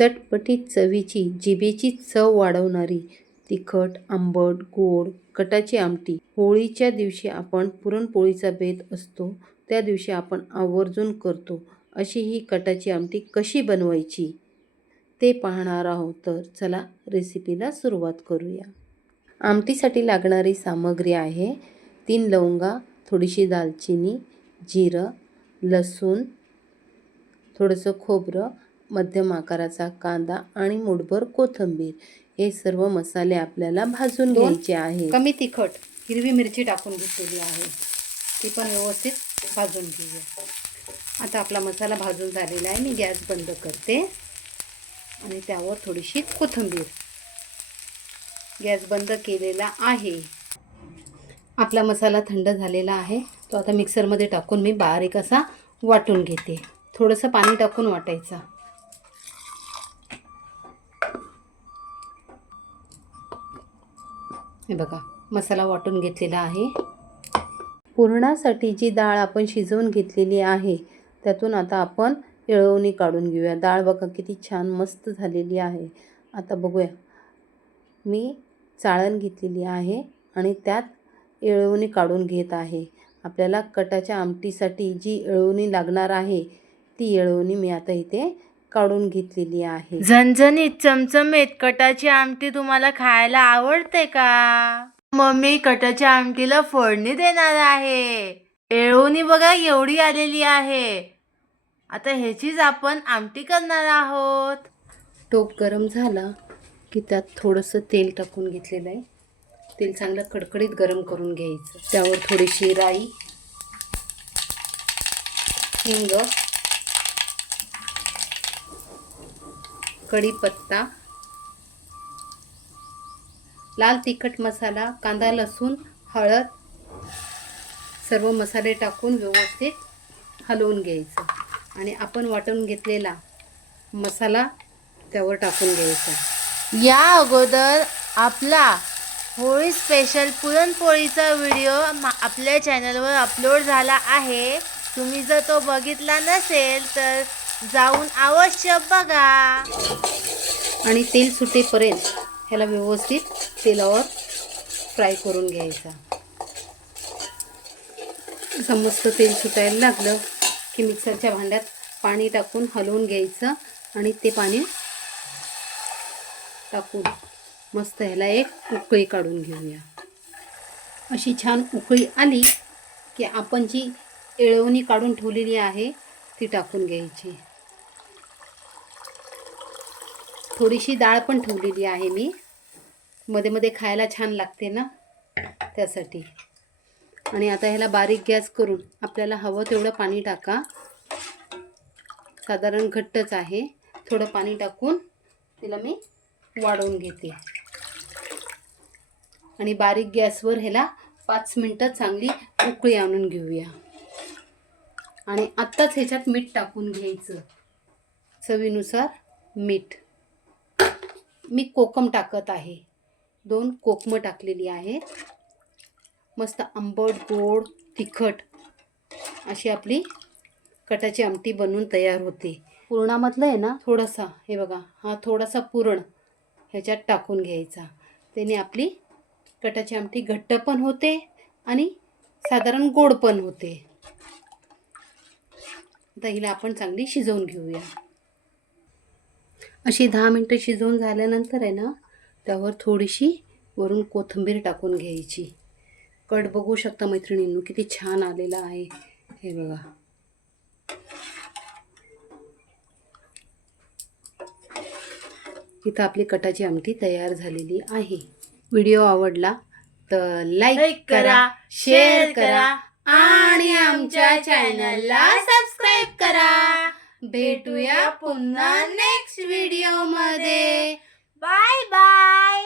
चटपटीत चवीची जिभेची चव वाढवणारी तिखट, आंबट, गोड कटाची आमटी. होळीच्या दिवशी आपण पुरणपोळीचा बेत असतो त्या दिवशी आपण आवर्जून करतो अशी ही कटाची आमटी कशी बनवायची ते पाहणार आहोत. तर चला रेसिपीला सुरुवात करूया. आमटीसाठी लागणारी सामग्री आहे 3 लवंगा, थोडीशी दालचिनी, जिरं, लसूण, थोडंसं खोबरं, मध्यम आकाराचा कांदा आणि मूठभर कोथिंबीर. हे सर्व मसाले आपल्याला भाजून घ्यायचे आहेत. कमी तिखट हिरवी मिरची टाकून घेतलेली आहे, ती पण व्यवस्थित भाजून घेऊया. आता आपला मसाला भाजून झालेला आहे. मी गॅस बंद करते आणि त्यावर थोडीशी कोथिंबीर. गॅस बंद केलेला आहे. आपला मसाला थंड झालेला आहे. तो आता मिक्सरमध्ये टाकून मी बारीक असा वाटून घेते. थोडंसं पाणी टाकून वाटायचं. हे बघा, मसाला वाटून घेतलेला आहे. पुरणासाठी जी डाळ आपण शिजवून घेतलेली आहे त्यातून आता आपण येळवणी काढून घेऊया. डाळ बघा किती छान मस्त झालेली आहे. आता बघूया, मी चाळण घेतलेली आहे आणि त्यात येळवणी काढून घेत आहे. आपल्याला कटाच्या आमटीसाठी जी येळवणी लागणार आहे ती येळवणी मी आता इथे काढून घेतलेली आहे. झणझणीत चमचमीत कटाची आमटी तुम्हाला खायला आवडते का? मम्मी कटाच्या आमटीला फोडणी देणार आहे. येळवणी बघा एवढी आलेली आहे. आता ह्याचीच आपण आमटी करणार आहोत. टोप गरम झाला की त्यात थोडंसं तेल टाकून घेतलेलं आहे. तेल चांगलं कडकडीत गरम करून घ्यायचं. त्यावर थोडीशी राई, हिंग, कढीपत्ता, लाल तिखट मसाला, कांदा, लसूण, हळद सर्व मसाले टाकून व्यवस्थित हलवून घ्यायचं आणि आपण वाटून घेतलेला मसाला त्यावर टाकून घ्यायचा. या अगोदर आपला होळी स्पेशल पुरणपोळीचा व्हिडिओ आपल्या चॅनलवर अपलोड झाला आहे. तुम्ही जर तो बघितला नसेल तर जाऊन अवश्य बघा. आणि तेल सुटेपर्यंत ह्याला व्यवस्थित तेलावर फ्राय करून घ्यायचा. मस्त तेल सुटायला लागलं की मिक्सरच्या भांड्यात पाणी टाकून हलवून घ्यायचं आणि ते पाणी टाकून मस्त ह्याला एक उकळी काढून घेऊया. अशी छान उकळी आली की आपण जी येळवणी काढून ठेवलेली आहे ती टाकून घ्यायची. थोडीशी डाळ पण ठेवलेली आहे मी, मध्ये मध्ये खायला छान लागते ना त्यासाठी. आणि आता ह्याला बारीक गॅस करून आपल्याला हवं तेवढं पाणी टाका. साधारण घट्टच आहे. थोडं पाणी टाकून तिला मी वाढवून घेते आणि बारीक गॅसवर ह्याला 5 मिनटं चांगली उकळी आणून घेऊया. आणि आत्ताच ह्याच्यात मीठ टाकून घ्यायचं, चवीनुसार मीठ. मी कोकम टाकत आहे, 2 कोकमं टाकलेली आहेत. मस्त आंबट, गोड, तिखट अशी आपली कटाची आमटी बनवून तयार होते. पुरणामधलं आहे ना थोडासा, हे बघा, हा थोडासा पुरण ह्याच्यात टाकून घ्यायचा. त्याने आपली कटाची आमटी घट्ट पण होते आणि साधारण गोड पण होते. आता हिला आपण चांगली शिजवून घेऊया. अशी 10 मिनटं शिजवून झाल्यानंतर आहे ना त्यावर थोडीशी वरून कोथिंबीर टाकून घ्यायची. कट बघू शकता मैत्रिणींनो किती छान आलेला आहे. हे बघा, इथं आपली कटाची आमटी तयार झालेली आहे. व्हिडिओ आवडला तर लाईक करा, शेअर करा आणि आमच्या चॅनलला सबस्क्राईब करा. भेटूया पुन्हा नेक्स्ट व्हिडिओ मध्ये. Bye bye.